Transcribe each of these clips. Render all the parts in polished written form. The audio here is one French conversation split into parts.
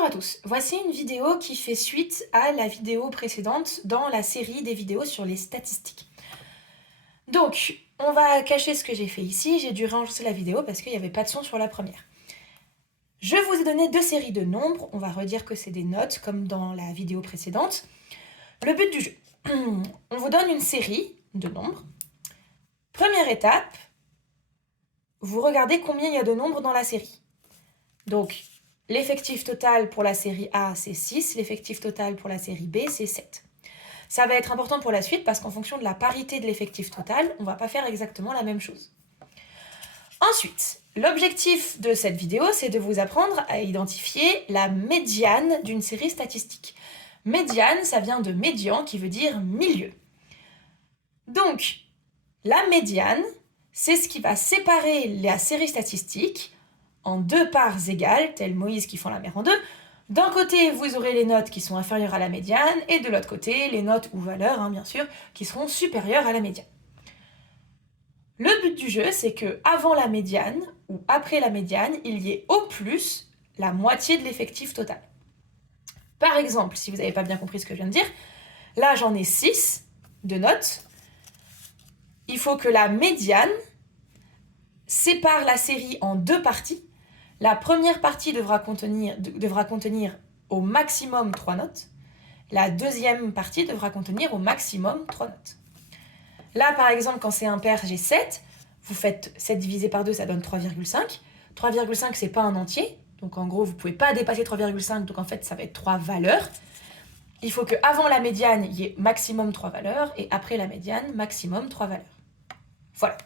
Bonjour à tous, voici une vidéo qui fait suite à la vidéo précédente dans la série des vidéos sur les statistiques. Donc, on va cacher ce que j'ai fait ici, j'ai dû réenregistrer la vidéo parce qu'il n'y avait pas de son sur la première. Je vous ai donné deux séries de nombres, on va redire que c'est des notes comme dans la vidéo précédente. Le but du jeu, on vous donne une série de nombres. Première étape, vous regardez combien il y a de nombres dans la série. Donc, l'effectif total pour la série A, c'est 6. L'effectif total pour la série B, c'est 7. Ça va être important pour la suite parce qu'en fonction de la parité de l'effectif total, on ne va pas faire exactement la même chose. Ensuite, l'objectif de cette vidéo, c'est de vous apprendre à identifier la médiane d'une série statistique. Médiane, ça vient de médian, qui veut dire milieu. Donc, la médiane, c'est ce qui va séparer la série statistique en deux parts égales, tel Moïse qui fend la mer en deux. D'un côté, vous aurez les notes qui sont inférieures à la médiane, et de l'autre côté, les notes ou valeurs, bien sûr, qui seront supérieures à la médiane. Le but du jeu, c'est que avant la médiane, ou après la médiane, il y ait au plus la moitié de l'effectif total. Par exemple, si vous n'avez pas bien compris ce que je viens de dire, là j'en ai 6 de notes. Il faut que la médiane sépare la série en deux parties. La première partie devra contenir au maximum 3 notes. La deuxième partie devra contenir au maximum 3 notes. Là, par exemple, quand c'est impair, j'ai 7. Vous faites 7 divisé par 2, ça donne 3,5. 3,5, c'est pas un entier. Donc, en gros, vous pouvez pas dépasser 3,5. Donc, en fait, ça va être 3 valeurs. Il faut qu'avant la médiane, il y ait maximum 3 valeurs. Et après la médiane, maximum 3 valeurs. Voilà.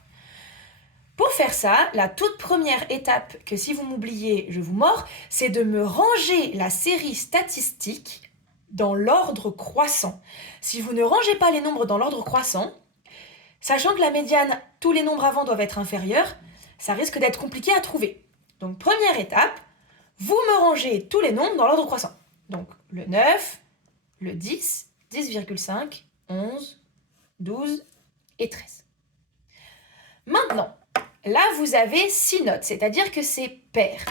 Pour faire ça, la toute première étape, que si vous m'oubliez, je vous mords, c'est de me ranger la série statistique dans l'ordre croissant. Si vous ne rangez pas les nombres dans l'ordre croissant, sachant que la médiane, tous les nombres avant doivent être inférieurs, ça risque d'être compliqué à trouver. Donc première étape, vous me rangez tous les nombres dans l'ordre croissant. Donc le 9, le 10, 10,5, 11, 12 et 13. Maintenant, là, vous avez 6 notes, c'est-à-dire que c'est pair.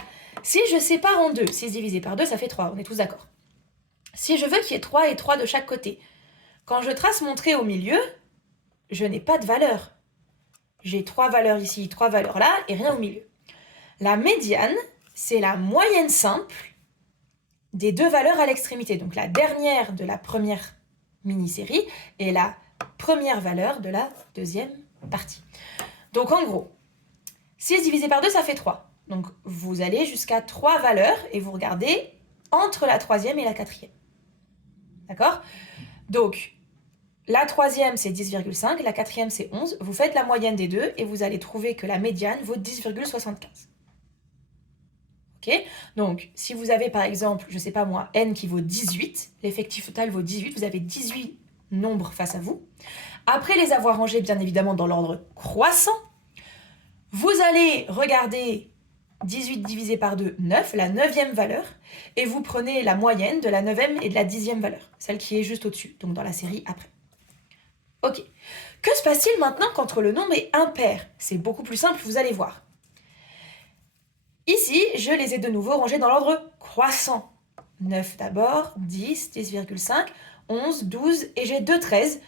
Si je sépare en 2, 6 divisé par 2, ça fait 3, on est tous d'accord. Si je veux qu'il y ait 3 et 3 de chaque côté, quand je trace mon trait au milieu, je n'ai pas de valeur. J'ai 3 valeurs ici, 3 valeurs là, et rien au milieu. La médiane, c'est la moyenne simple des deux valeurs à l'extrémité. Donc la dernière de la première mini-série et la première valeur de la deuxième partie. Donc en gros, 6 divisé par 2, ça fait 3. Donc vous allez jusqu'à 3 valeurs et vous regardez entre la troisième et la quatrième. D'accord ? Donc, la troisième, c'est 10,5, la quatrième, c'est 11. Vous faites la moyenne des deux et vous allez trouver que la médiane vaut 10,75. Ok ? Donc, si vous avez par exemple, je ne sais pas moi, n qui vaut 18, l'effectif total vaut 18, vous avez 18 nombres face à vous. Après les avoir rangés, bien évidemment, dans l'ordre croissant, vous allez regarder 18 divisé par 2, 9, la 9e valeur, et vous prenez la moyenne de la 9e et de la 10e valeur, celle qui est juste au-dessus, donc dans la série après. Ok. Que se passe-t-il maintenant quand le nombre est impair ? C'est beaucoup plus simple, vous allez voir. Ici, je les ai de nouveau rangés dans l'ordre croissant. 9 d'abord, 10, 10,5, 11, 12, et j'ai 2 13.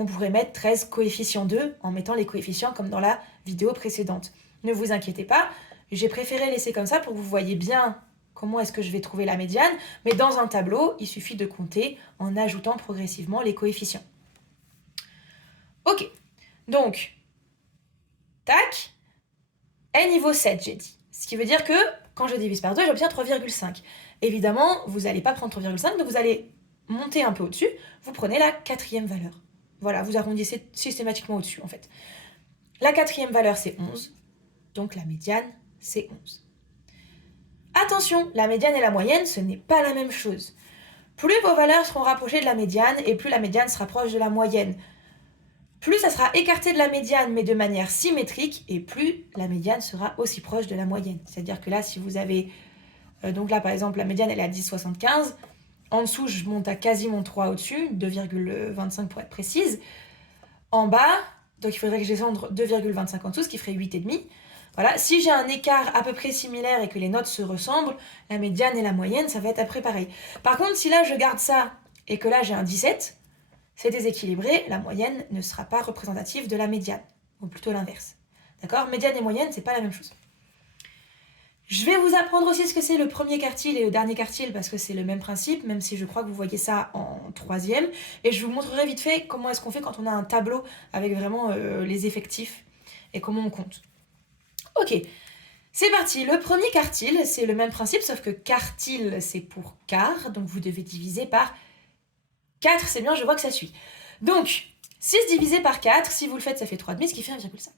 On pourrait mettre 13 coefficient 2 en mettant les coefficients comme dans la vidéo précédente. Ne vous inquiétez pas, j'ai préféré laisser comme ça pour que vous voyez bien comment est-ce que je vais trouver la médiane, mais dans un tableau, il suffit de compter en ajoutant progressivement les coefficients. Ok, donc, tac, n vaut 7, j'ai dit. Ce qui veut dire que quand je divise par 2, j'obtiens 3,5. Évidemment, vous n'allez pas prendre 3,5, donc vous allez monter un peu au-dessus, vous prenez la quatrième valeur. Voilà, vous arrondissez systématiquement au-dessus, en fait. La quatrième valeur, c'est 11, donc la médiane, c'est 11. Attention, la médiane et la moyenne, ce n'est pas la même chose. Plus vos valeurs seront rapprochées de la médiane, et plus la médiane se rapproche de la moyenne. Plus ça sera écarté de la médiane, mais de manière symétrique, et plus la médiane sera aussi proche de la moyenne. C'est-à-dire que là, si vous avez... donc là, par exemple, la médiane, elle est à 10,75. En dessous, je monte à quasiment 3 au-dessus, 2,25 pour être précise. En bas, donc il faudrait que je descende 2,25 en dessous, ce qui ferait 8,5. Voilà, si j'ai un écart à peu près similaire et que les notes se ressemblent, la médiane et la moyenne, ça va être à peu près pareil. Par contre, si là je garde ça et que là j'ai un 17, c'est déséquilibré, la moyenne ne sera pas représentative de la médiane, ou plutôt l'inverse. D'accord? Médiane et moyenne, c'est pas la même chose. Je vais vous apprendre aussi ce que c'est le premier quartile et le dernier quartile parce que c'est le même principe, même si je crois que vous voyez ça en troisième. Et je vous montrerai vite fait comment est-ce qu'on fait quand on a un tableau avec vraiment les effectifs et comment on compte. Ok, c'est parti. Le premier quartile, c'est le même principe, sauf que quartile, c'est pour quart, donc vous devez diviser par 4, c'est bien, je vois que ça suit. Donc, 6 divisé par 4, si vous le faites, ça fait 3,5, ce qui fait 1,5.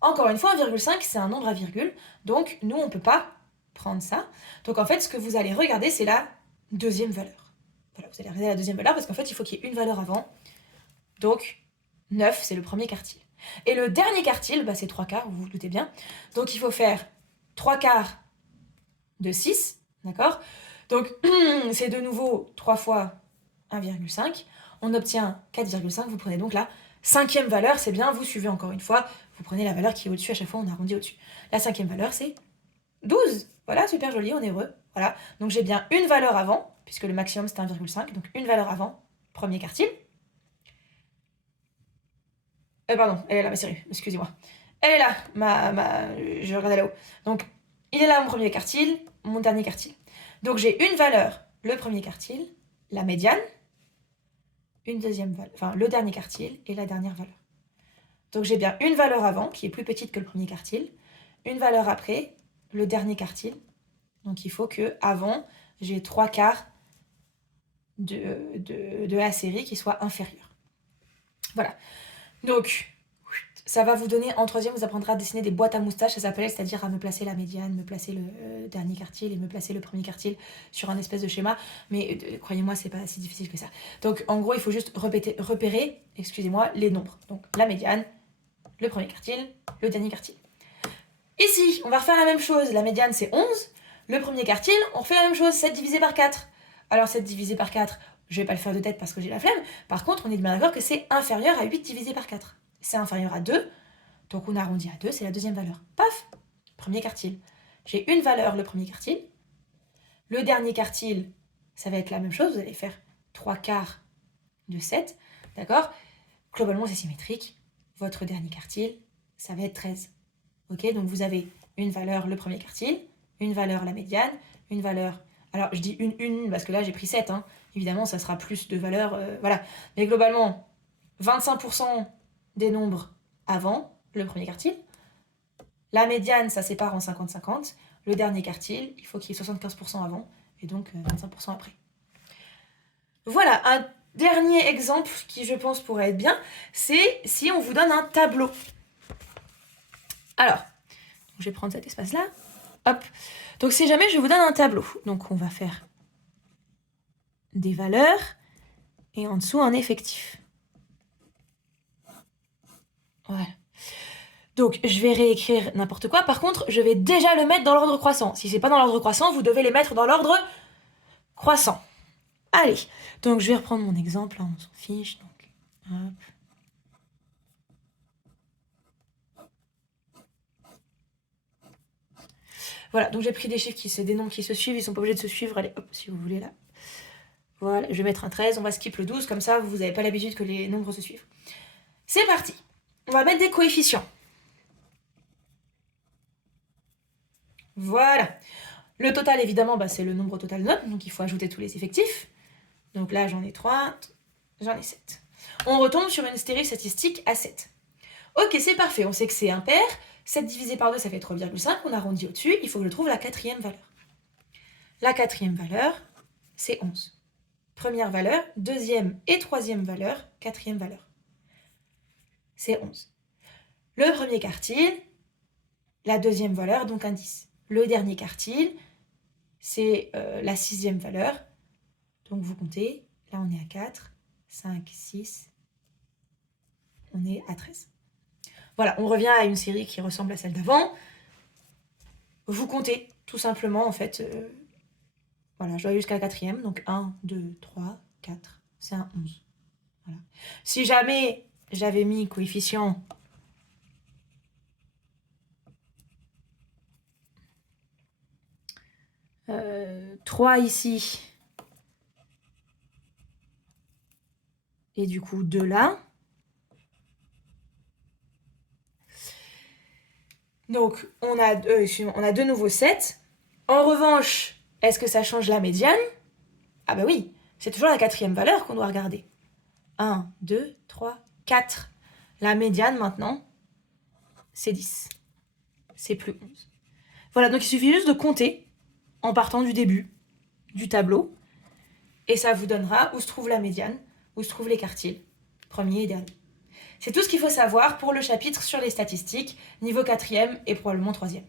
Encore une fois, 1,5, c'est un nombre à virgule, donc nous, on ne peut pas prendre ça. Donc en fait, ce que vous allez regarder, c'est la deuxième valeur. Voilà, vous allez regarder la deuxième valeur, parce qu'en fait, il faut qu'il y ait une valeur avant. Donc, 9, c'est le premier quartile. Et le dernier quartile, bah, c'est 3 quarts, vous vous doutez bien. Donc il faut faire 3 quarts de 6, d'accord? Donc c'est de nouveau 3 fois 1,5. On obtient 4,5, vous prenez donc la cinquième valeur, c'est bien, vous suivez encore une fois, vous prenez la valeur qui est au-dessus, à chaque fois on arrondit au-dessus. La cinquième valeur, c'est 12. Voilà, super joli, on est heureux. Voilà, donc j'ai bien une valeur avant, puisque le maximum c'est 1,5, donc une valeur avant, premier quartile. Pardon, elle est là, ma série, excusez-moi. Elle est là, je regarde là-haut. Donc, il est là mon premier quartile, mon dernier quartile. Donc j'ai une valeur, le premier quartile, la médiane, une deuxième valeur, enfin le dernier quartile et la dernière valeur. Donc j'ai bien une valeur avant, qui est plus petite que le premier quartile, une valeur après, le dernier quartile. Donc il faut que avant j'ai 3 quarts de la série qui soit inférieure. Voilà. Donc, ça va vous donner, en troisième, vous apprendrez à dessiner des boîtes à moustaches, ça s'appelle, c'est-à-dire à me placer la médiane, me placer le dernier quartile et me placer le premier quartile sur un espèce de schéma. Mais croyez-moi, c'est pas si difficile que ça. Donc, en gros, il faut juste repérer, excusez-moi, les nombres. Donc, la médiane, le premier quartile, le dernier quartile. Ici, on va refaire la même chose. La médiane, c'est 11. Le premier quartile, on refait la même chose, 7 divisé par 4. Alors, 7 divisé par 4, je vais pas le faire de tête parce que j'ai la flemme. Par contre, on est bien d'accord que c'est inférieur à 8 divisé par 4. C'est inférieur à 2, donc on arrondit à 2, c'est la deuxième valeur. Paf, premier quartile. J'ai une valeur, le premier quartile. Le dernier quartile, ça va être la même chose, vous allez faire 3 quarts de 7, d'accord? Globalement, c'est symétrique. Votre dernier quartile, ça va être 13. Ok, donc vous avez une valeur, le premier quartile, une valeur, la médiane, une valeur... Alors, je dis une, parce que là, j'ai pris 7, hein. Évidemment, ça sera plus de valeurs, voilà. Mais globalement, 25% des nombres avant le premier quartile. La médiane, ça sépare en 50-50. Le dernier quartile, il faut qu'il y ait 75% avant, et donc 25% après. Voilà, un dernier exemple qui, je pense, pourrait être bien, c'est si on vous donne un tableau. Alors, je vais prendre cet espace-là. Hop. Donc, si jamais je vous donne un tableau, donc on va faire des valeurs et en dessous un effectif. Voilà. Donc, je vais réécrire n'importe quoi. Par contre, je vais déjà le mettre dans l'ordre croissant. Si c'est pas dans l'ordre croissant, vous devez les mettre dans l'ordre croissant. Allez. Donc, je vais reprendre mon exemple. On s'en fiche. Donc, hop. Voilà. Donc, j'ai pris des chiffres des nombres qui se suivent. Ils sont pas obligés de se suivre. Allez, hop, si vous voulez là. Voilà. Je vais mettre un 13. On va skip le 12. Comme ça, vous n'avez pas l'habitude que les nombres se suivent. C'est parti. On va mettre des coefficients. Voilà. Le total, évidemment, bah, c'est le nombre total de notes, donc il faut ajouter tous les effectifs. Donc là, j'en ai 3, j'en ai 7. On retombe sur une série statistique à 7. Ok, c'est parfait, on sait que c'est impair. 7 divisé par 2, ça fait 3,5. On arrondit au-dessus, il faut que je trouve la quatrième valeur. La quatrième valeur, c'est 11. Première valeur, deuxième et troisième valeur, quatrième valeur. C'est 11. Le premier quartile, la deuxième valeur, donc un 10. Le dernier quartile, c'est la sixième valeur. Donc vous comptez, là on est à 4, 5, 6, on est à 13. Voilà, on revient à une série qui ressemble à celle d'avant. Vous comptez, tout simplement, en fait. Voilà, je dois aller jusqu'à la quatrième. Donc 1, 2, 3, 4, c'est un 11. Voilà. Si jamais j'avais mis coefficient 3 ici. Et du coup, 2 là. Donc, on a de nouveau 7. En revanche, est-ce que ça change la médiane? Ah bah oui, c'est toujours la quatrième valeur qu'on doit regarder. 1, 2, 3, 4. La médiane, maintenant, c'est 10. C'est plus 11. Voilà, donc il suffit juste de compter en partant du début du tableau. Et ça vous donnera où se trouve la médiane, où se trouvent les quartiles, premier et dernier. C'est tout ce qu'il faut savoir pour le chapitre sur les statistiques, niveau 4e et probablement 3e.